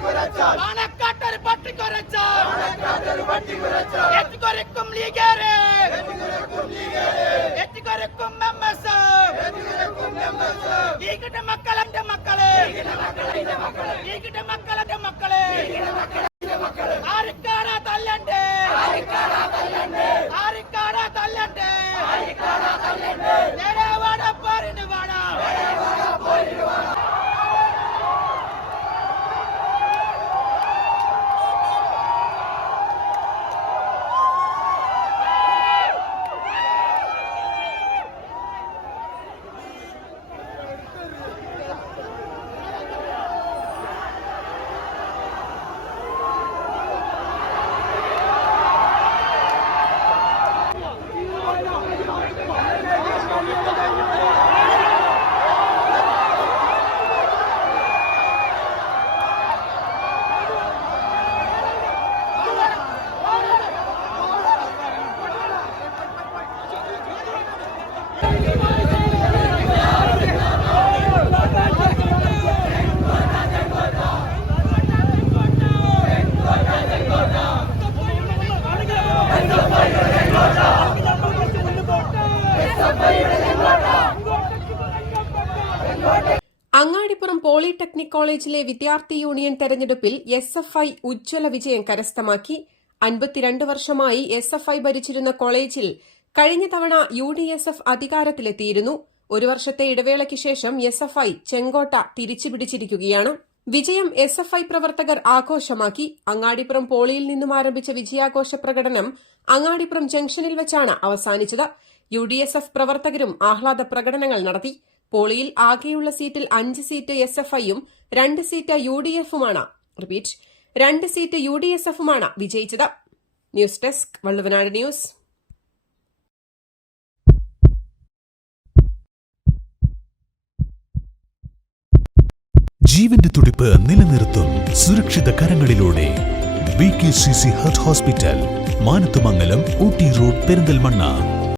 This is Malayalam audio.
പാണക്കാട്ടൊരു പട്ടിക്കുരച്ചാൽ എറ്റുകൊരക്കും ലീഗേരെ എറ്റുകൊരക്കും എംഎസ് ലീഗിന്റെ മക്കളെന്റെ മക്കളെ ലീഗിന്റെ മക്കളെന്റെ മക്കളെ ആരിക്കാടാ തല്ലണ്ടേ ആരിക്കാടാ തല്ലണ്ടേ നേരെ വാടാ പോരിന് വാടാ അങ്ങാടിപ്പുറം പോളിടെക്നിക് കോളേജിലെ വിദ്യാർത്ഥി യൂണിയൻ തെരഞ്ഞെടുപ്പിൽ SFI ഉജ്ജ്വല വിജയം കരസ്ഥമാക്കി. 52 വർഷമായി SFI ഭരിച്ചിരുന്ന കോളേജിൽ കഴിഞ്ഞ തവണ UDSF അധികാരത്തിലെത്തിയിരുന്നു. ഒരു വർഷത്തെ ഇടവേളയ്ക്ക് ശേഷം SFI ചെങ്കോട്ട തിരിച്ചുപിടിച്ചിരിക്കുകയാണ്. വിജയം SFI പ്രവർത്തകർ ആഘോഷമാക്കി. അങ്ങാടിപ്പുറം പോളിയിൽ നിന്നും ആരംഭിച്ച വിജയാഘോഷ പ്രകടനം അങ്ങാടിപ്പുറം ജംഗ്ഷനിൽ വെച്ചാണ് അവസാനിച്ചത്. UDSF പ്രവർത്തകരും ആഹ്ലാദ പ്രകടനങ്ങൾ നടത്തി. പോളിയിൽ ആകെയുള്ള സീറ്റിൽ 5 സീറ്റ് SFIയും 2 സീറ്റ് UDFുമാണ് 2 സീറ്റ് UDSFുമാണ് വിജയിച്ചത്. News desk Valluvanad news. ജീവന്റെ തുടിപ്പ് നിലനിർത്തും സുരക്ഷിത കരങ്ങളിലൂടെ BKCC heart hospital, Manathumangalam, Ooty road, Perinthalmanna.